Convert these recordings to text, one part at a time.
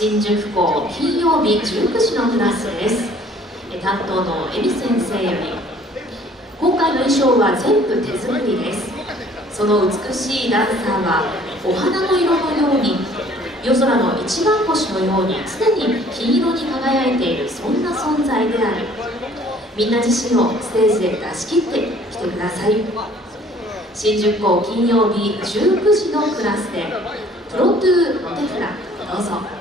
新宿校金曜日19時のクラスです。担当のエリ先生より、今回の衣装は全部手作りです。その美しいダンサーはお花の色のように、夜空の一番星のように常に金色に輝いている、そんな存在である。みんな自身をステージで出し切ってきてください。新宿校金曜日19時のクラスでプロトゥノテフラ、どうぞ。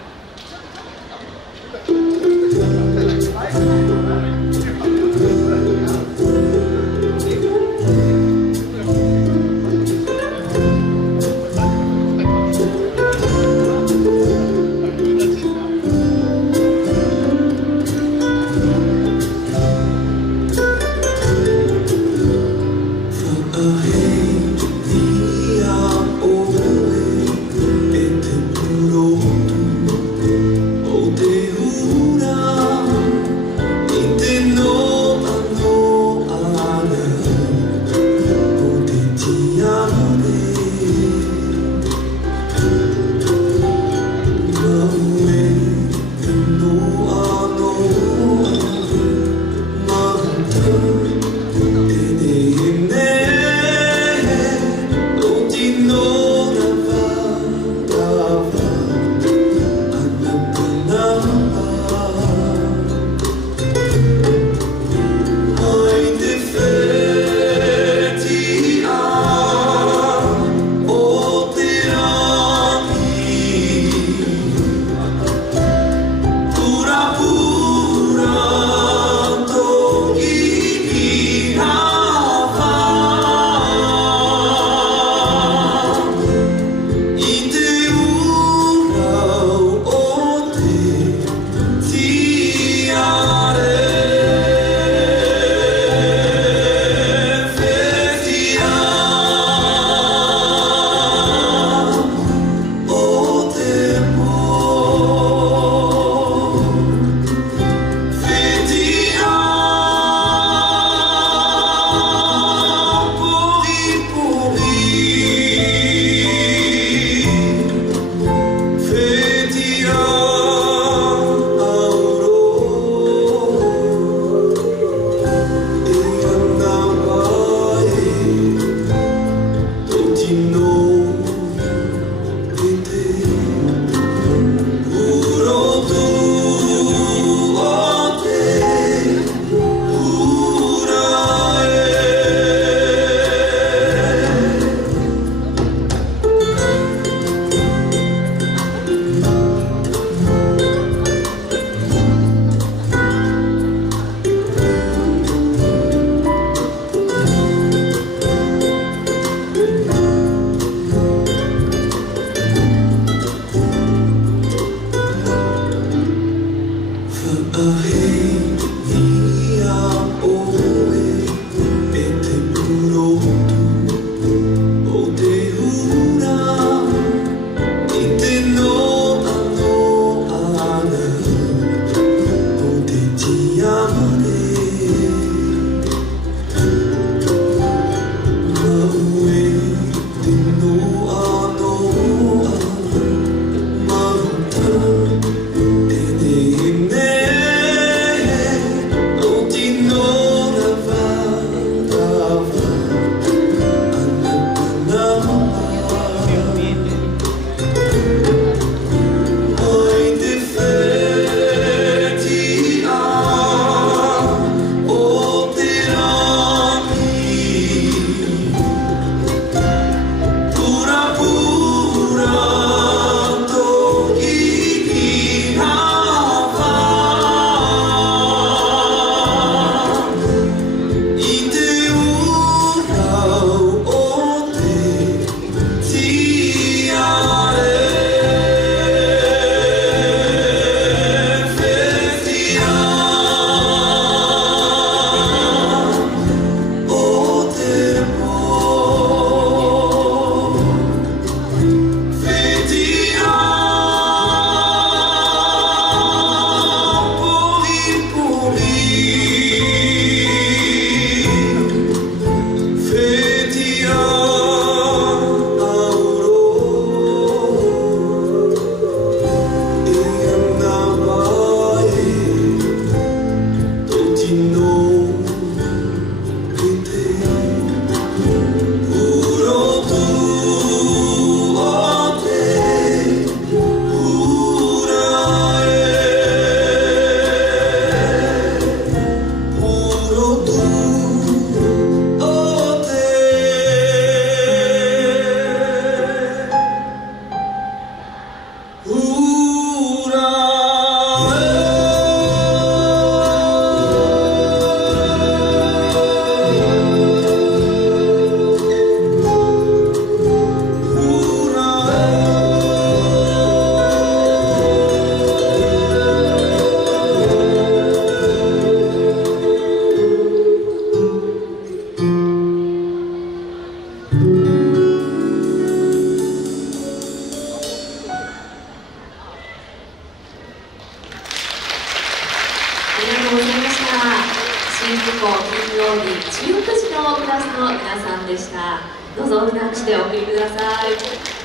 新宿校金曜日19時のクラスの皆さんでした。どうぞ大きな拍手でお送りください。